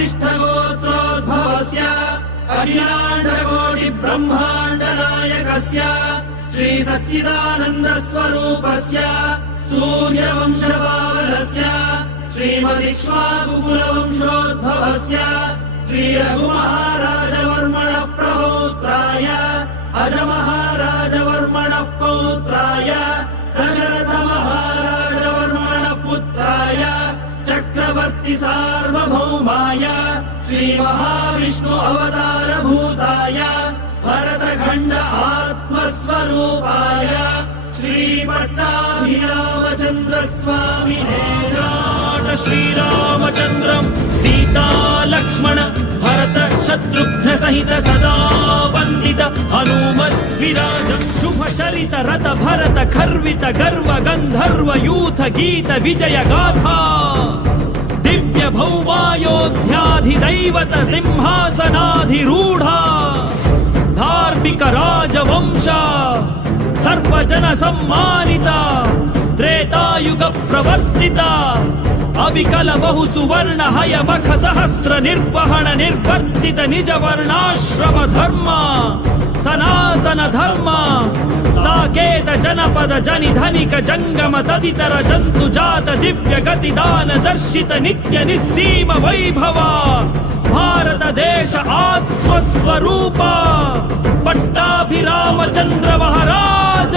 वसिष्ठगोत्रोद्भवस्य अखिलाण्डकोटिब्रह्माण्डनायकस्य श्री सच्चिदानन्दस्वरूपस्य सूर्यवंशपावनस्य श्रीमदिक्ष्वाकुकुलवंशोद्भवस्य श्री रघुमहाराजवर्मणः प्रपौत्राय अजमहाराजवर्मणः पौत्राय दशरथमहाराजवर्मणः पुत्राय चक्रवर्ति सार्वभौमाय श्री महाविष्णु अवतारभूताय भरतखण्ड आत्मस्वरूपाय श्री पट्टाभिरामचन्द्र स्वामिने श्रीरामचन्द्रं सीता लक्ष्मण भरत शत्रुघ्न सहित सदा वन्दित हनुमत् विराजं शुभ चरित रत भरत खर्वित गर्व गन्धर्व यूथ गीत विजय गाथा दिव्य भौमायोध्याधिदैवत सिंहासनाधिरूढा धार्मिक राजवंश सर्वजन सम्मानिता त्रेतायुग प्रवर्तिता अविकल बहु सुवर्ण हय मख सहस्र निर्वहण निर्वर्तित निज वर्णाश्रम धर्म सनातन धर्म साकेत जनपद जनि धनिक जंगम तदितर जंतु जात दिव्य गति दान दर्शित नित्य निस्सीम वैभव भारत देश आत्मस्वरूप पट्टाभिरामचंद्र महाराज